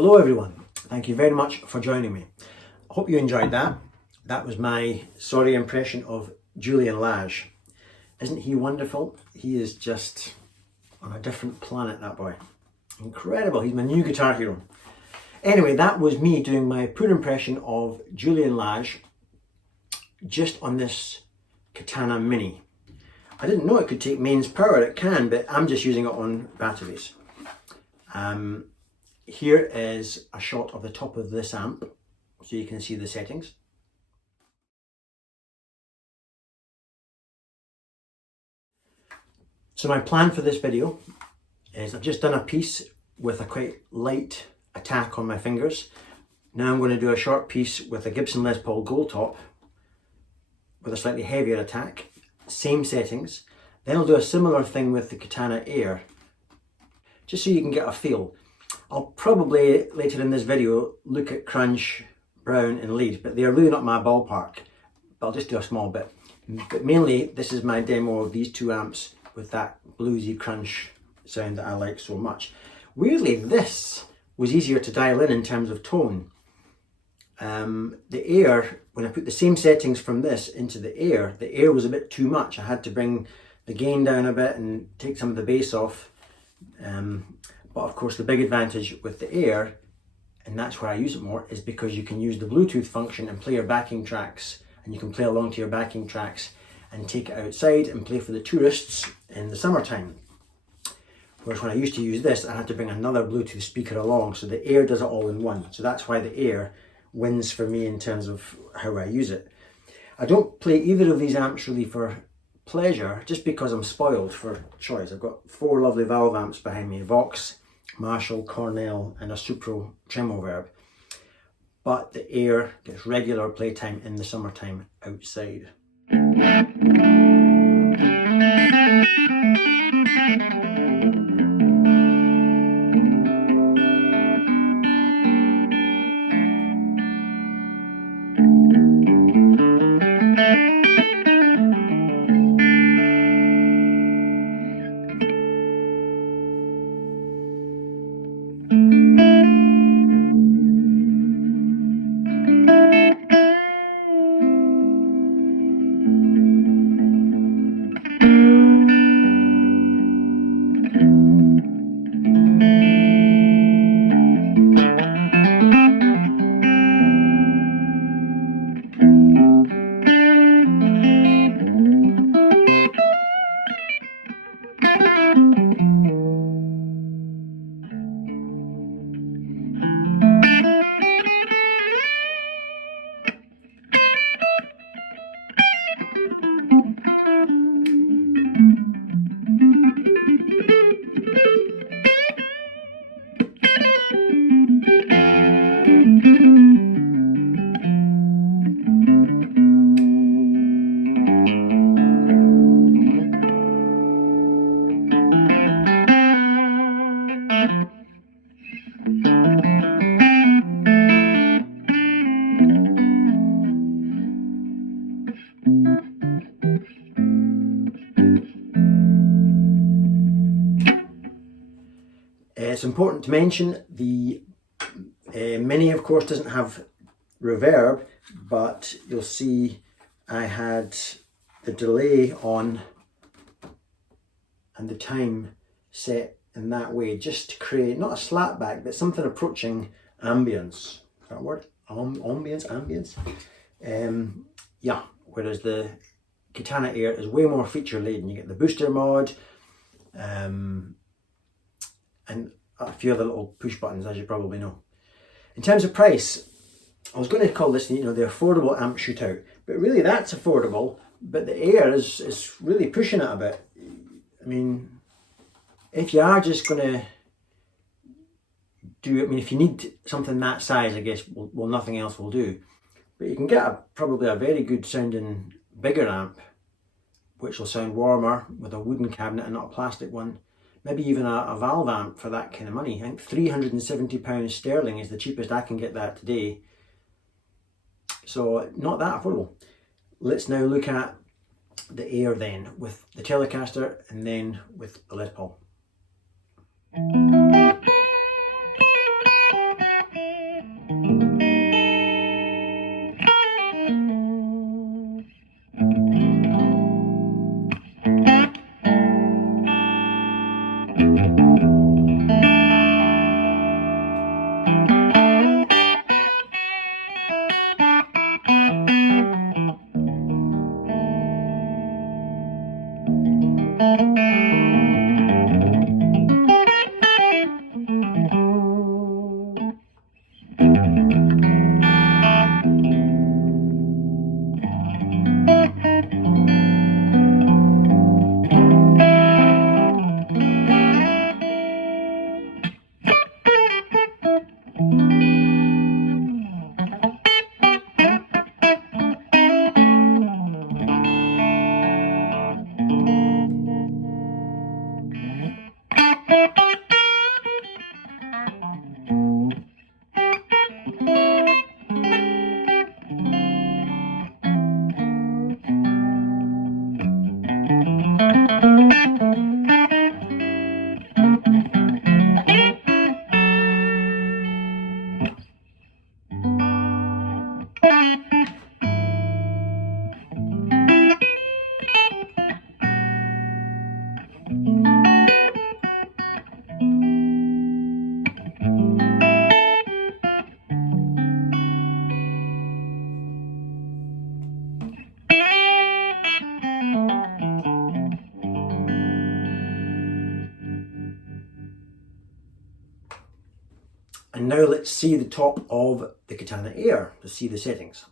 Hello everyone, thank you very much for joining me. I hope you enjoyed that. That was my sorry impression of Julian Lage. Isn't he wonderful? He is just on a different planet, that boy. Incredible, he's my new guitar hero. Anyway, that was me doing my poor impression of Julian Lage just on this Katana Mini. I didn't know it could take mains power. It can, but I'm just using it on batteries. Here is a shot of the top of this amp, so you can see the settings. So my plan for this video is I've just done a piece with a quite light attack on my fingers. Now I'm going to do a short piece with a Gibson Les Paul Goldtop with a slightly heavier attack, same settings. Then I'll do a similar thing with the Katana Air, just so you can get a feel. I'll probably later in this video look at crunch, brown and lead, but they are really not my ballpark. But I'll just do a small bit. But mainly this is my demo of these two amps with that bluesy crunch sound that I like so much. Weirdly, this was easier to dial in terms of tone. The Air, when I put the same settings from this into the Air was a bit too much. I had to bring the gain down a bit and take some of the bass off. But of course the big advantage with the Air, and that's where I use it more, is because you can use the Bluetooth function and play your backing tracks, and you can play along to your backing tracks and take it outside and play for the tourists in the summertime. Whereas when I used to use this, I had to bring another Bluetooth speaker along, so the Air does it all in one. So that's why the Air wins for me in terms of how I use it. I don't play either of these amps really for pleasure, just because I'm spoiled for choice. I've got 4 lovely valve amps behind me: Vox, Marshall, Cornell and a Supro Tremo Verb. But the Air gets regular playtime in the summertime outside. It's important to mention the Mini, of course, doesn't have reverb, but you'll see I had the delay on and the time set in that way, just to create not a slapback, but something approaching ambience. Is that a word? Ambience? Yeah, whereas the Katana Air is way more feature laden. You get the booster mod, and a few other little push buttons, as you probably know. In terms of price, I was going to call this, the affordable amp shootout, but really that's affordable, but the Air is really pushing it a bit. I mean, if you are just going to do, if you need something that size, I guess, well nothing else will do. But you can get probably a very good sounding bigger amp, which will sound warmer with a wooden cabinet and not a plastic one. Maybe even a valve amp for that kind of money. I think £370 sterling is the cheapest I can get that today. So not that affordable. Let's now look at the Air then, with the Telecaster and then with the Les Paul. And now let's see the top of the Katana Air to see the settings.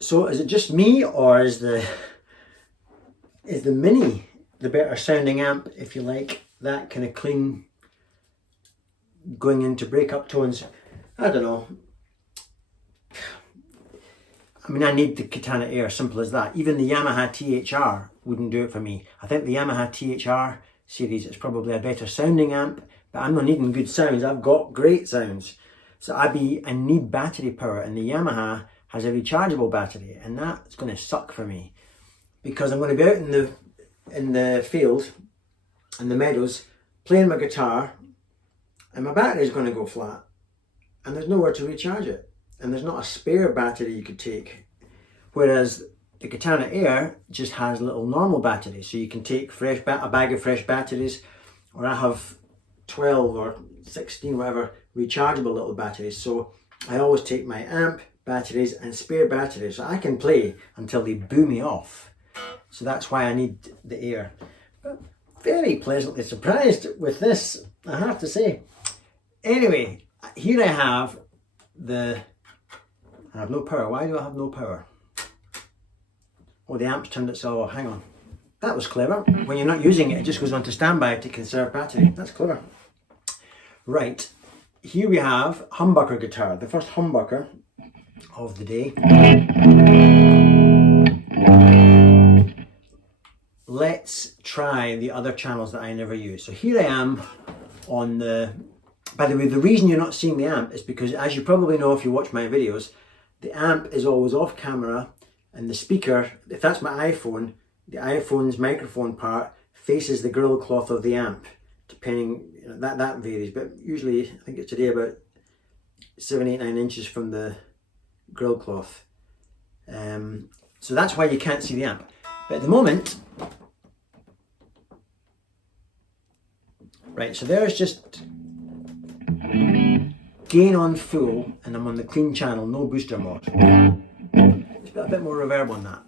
So is it just me, or is the Mini the better sounding amp, if you like that kind of clean going into breakup tones? I don't know. I mean, I need the Katana Air, simple as that. Even the Yamaha THR wouldn't do it for me. I think the Yamaha THR series is probably a better sounding amp, but I'm not needing good sounds. I've got great sounds. So I need battery power, and the Yamaha has a rechargeable battery, and that's going to suck for me, because I'm going to be out in the field, in the meadows, playing my guitar, and my battery is going to go flat, and there's nowhere to recharge it, and there's not a spare battery you could take. Whereas the Katana Air just has little normal batteries, so you can take a bag of fresh batteries, or I have 12 or 16, whatever, rechargeable little batteries. So I always take my amp, batteries and spare batteries, so I can play until they boo me off. So that's why I need the Air. But very pleasantly surprised with this, I have to say. Anyway, here I have I have no power. Why do I have no power? Oh, the amp's turned itself off. Hang on. That was clever. When you're not using it, it just goes on to standby to conserve battery. That's clever. Right, here we have humbucker guitar, the first humbucker of the day. Let's try the other channels that I never use. So here I am on the, by the way, the reason you're not seeing the amp is because, as you probably know if you watch my videos, the amp is always off camera, and the speaker, if that's my iPhone, the iPhone's microphone part faces the grill cloth of the amp, depending, you know, that varies, but usually I think it's today about 7, 8, 9 inches from the grill cloth. So that's why you can't see the amp. But at the moment, right, so there's just gain on full, and I'm on the clean channel, no booster mod. Let's put a bit more reverb on that.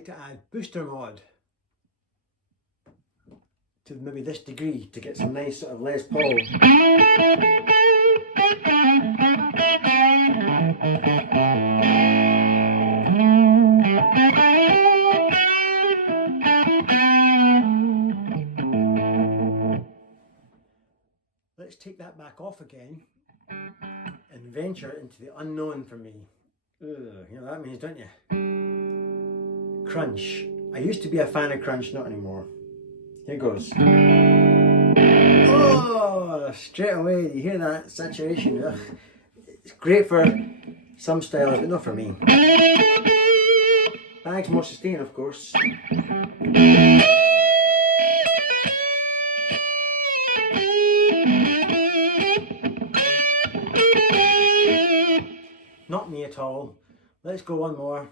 like to add booster mod to maybe this degree to get some nice sort of Les Paul. Let's take that back off again and venture into the unknown for me. Ugh, you know what that means, don't you? Crunch. I used to be a fan of crunch, not anymore. Here goes. Oh, straight away, you hear that saturation? Ugh. It's great for some styles, but not for me. Bag's more sustain, of course. Not me at all. Let's go one more.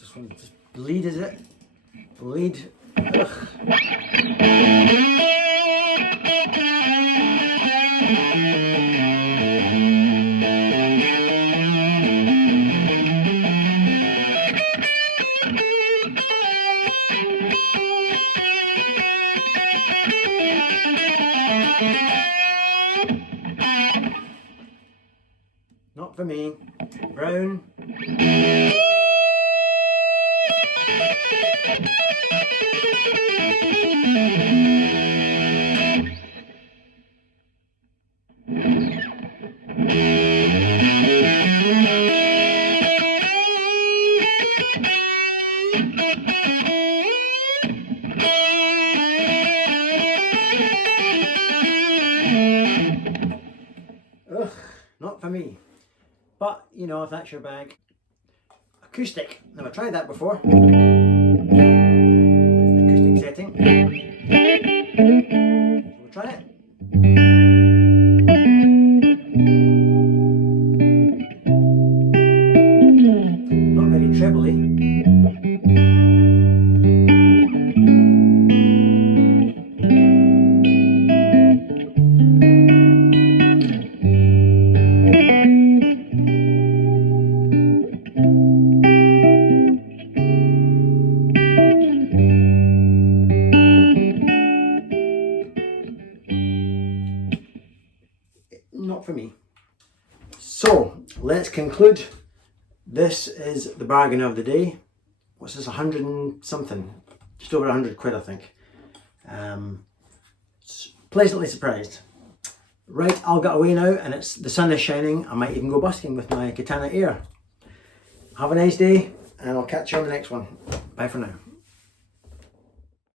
This one, just bleed, is it? Bleed. Ugh. Not for me. Brown. Ugh, not for me. But, you know, if that's your bag. Acoustic. Never tried that before. That's the acoustic setting. So we'll try it. Not very trebly. Not for me. So let's conclude. This is the bargain of the day. What's this, 100 and something? Just over 100 quid, I think. Pleasantly surprised. Right, I'll get away now, and the sun is shining. I might even go busking with my Katana Air. Have a nice day, and I'll catch you on the next one. Bye for now.